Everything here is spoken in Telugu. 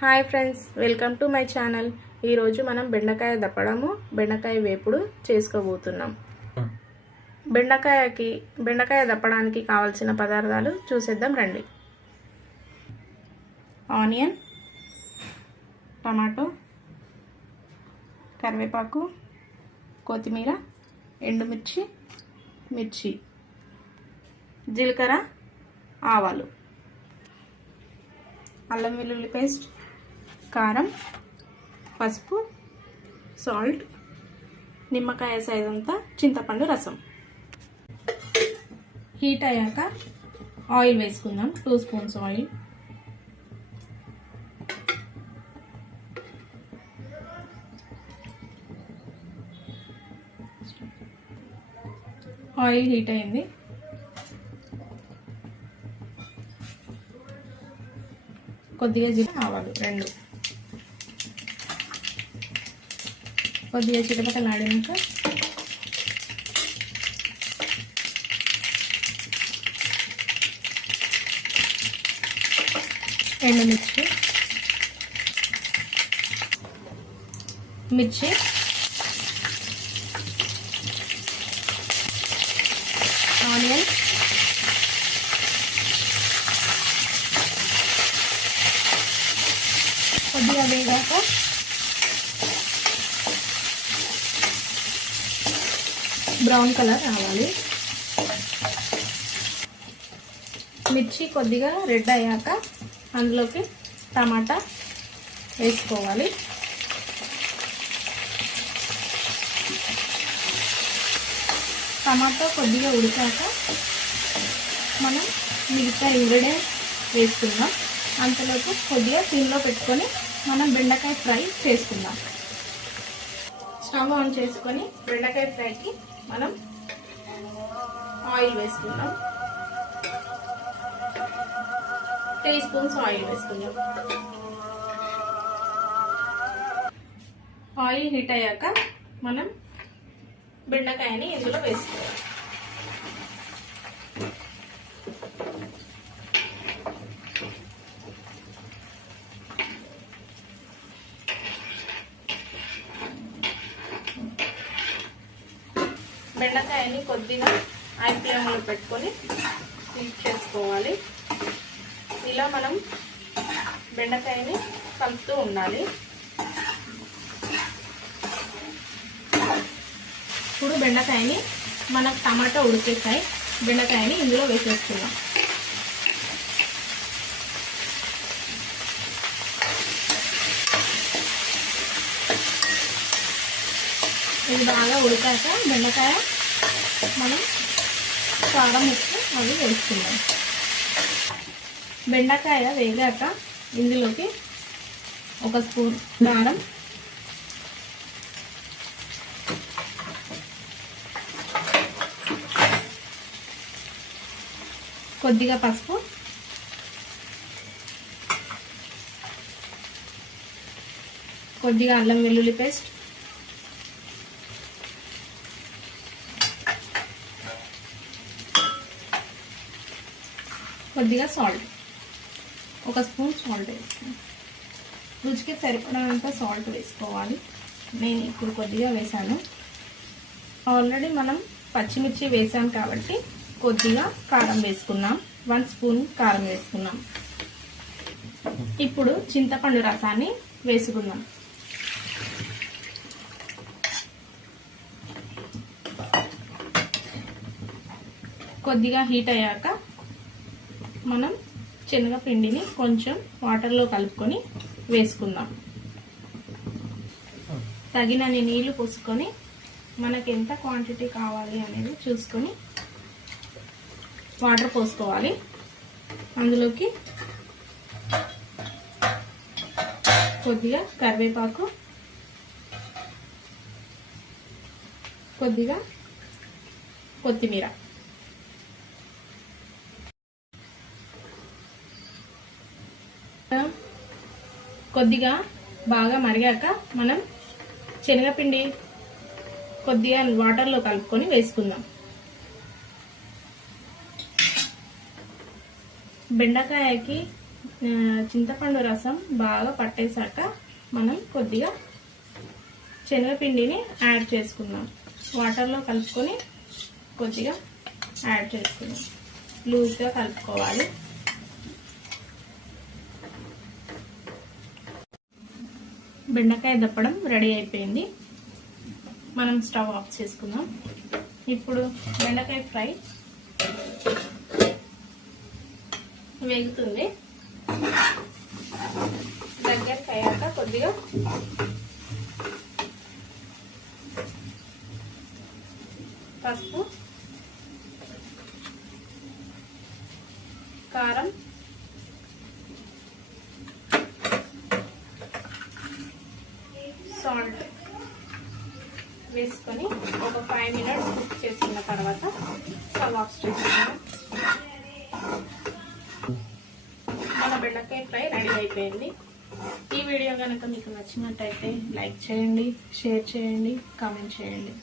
Hi friends, welcome to my channel. ఈరోజు మనం బెండకాయ దప్పడము బెండకాయ వేపుడు చేసుకోబోతున్నాం. బెండకాయ దప్పడానికి కావాల్సిన పదార్థాలు చూసేద్దాం రండి. ఆనియన్, టమాటో, కరివేపాకు, కొత్తిమీర, ఎండుమిర్చి, మిర్చి, జీలకర్ర, ఆవాలు, అల్లం వెల్లుల్లి పేస్ట్, కారం, పసుపు, సాల్ట్, నిమ్మకాయ సైజ్ అంతా చింతపండు రసం. హీట్ అయ్యాక ఆయిల్ వేసుకుందాం. 2 స్పూన్స్ ఆయిల్. ఆయిల్ హీట్ అయింది. కొద్దిగా జీలకర్ర, ఆవాలు 2. కొద్దిగా చిటపటలాడినాక ఎండుమిర్చి, మిర్చి, ఆనియన్, కొద్దిగా వేగాక బ్రౌన్ కలర్ రావాలి. మిర్చి కొద్దిగా రెడ్ అయ్యాక అందులోకి టమాటా వేసుకోవాలి. టమాటా కొద్దిగా ఉడికాక మనం మిగతా ఇంగ్రీడియంట్స్ వేసుకుందాం. అంతలోపు కొద్దిగా సిమ్లో పెట్టుకొని మనం బెండకాయ ఫ్రై చేసుకుందాం. స్టవ్ ఆన్ చేసుకొని బెండకాయ ఫ్రైకి మనం ఆయిల్ వేసుకుందాం. 3 స్పూన్స్ ఆయిల్ వేసుకుందాం. ఆయిల్ హీట్ అయ్యాక మనం బెండకాయని ఇందులో వేసుకోవాలి. బెండకాయని కొద్దిగా హై ఫ్లేమ్లో పెట్టుకొని హీట్ చేసుకోవాలి. ఇలా మనం బెండకాయని కలుపుతూ ఉండాలి. ఇప్పుడు బెండకాయని మనకు టమాటా ఉడికేసాయి. బెండకాయని ఇందులో వేసేసుకుందాం. ఇది బాగా ఉడికాక బెండకాయ మనం కారం, ఉప్పు అవి వేసుకుందాం. బెండకాయ వేగాక ఇందులోకి 1 స్పూన్ కారం, కొద్దిగా పసుపు, కొద్దిగా అల్లం వెల్లుల్లి పేస్ట్, కొద్దిగా సాల్ట్, 1 స్పూన్ సాల్ట్ వేసుకోవాలి. రుచికి సరిపడినంత సాల్ట్ వేసుకోవాలి. నేను ఇప్పుడు కొద్దిగా వేసాను. ఆల్రెడీ మనం పచ్చిమిర్చి వేసాం కాబట్టి కొద్దిగా కారం వేసుకున్నాం. 1 స్పూన్ కారం వేసుకున్నాం. ఇప్పుడు చింతపండు రసాన్ని వేసుకుందాం. కొద్దిగా హీట్ అయ్యాక మనం శనగపిండిని కొంచెం వాటర్లో కలుపుకొని వేసుకుందాం. తగినన్ని నీళ్లు పోసుకొని మనకి ఎంత క్వాంటిటీ కావాలి అనేది చూసుకొని వాటర్ పోసుకోవాలి. అందులోకి కొద్దిగా కరివేపాకు, కొద్దిగా కొత్తిమీర, కొద్దిగా బాగా మరిగాక మనం శనగపిండి కొద్దిగా వాటర్లో కలుపుకొని వేసుకుందాం. బెండకాయకి చింతపండు రసం బాగా పట్టేశాక మనం కొద్దిగా శనగపిండిని యాడ్ చేసుకుందాం. వాటర్లో కలుపుకొని కొద్దిగా యాడ్ చేసుకుందాం. లూజ్గా కలుపుకోవాలి. బెండకాయ దప్పడం రెడీ అయిపోయింది. మనం స్టవ్ ఆఫ్ చేసుకుందాం. ఇప్పుడు బెండకాయ ఫ్రై వేగుతుంది. దగ్గరికి అయ్యాక కొద్దిగా పసుపు, కారం, సాల్ట్ వేసుకొని ఒక 5 మినిట్స్ కుక్ చేసుకున్న తర్వాత స్టవ్ ఆఫ్ చేసుకున్నాం. మన బెండకాయ ఫ్రై రెడీ అయిపోయింది. ఈ వీడియో కనుక మీకు నచ్చినట్టయితే లైక్ చేయండి, షేర్ చేయండి, కామెంట్ చేయండి.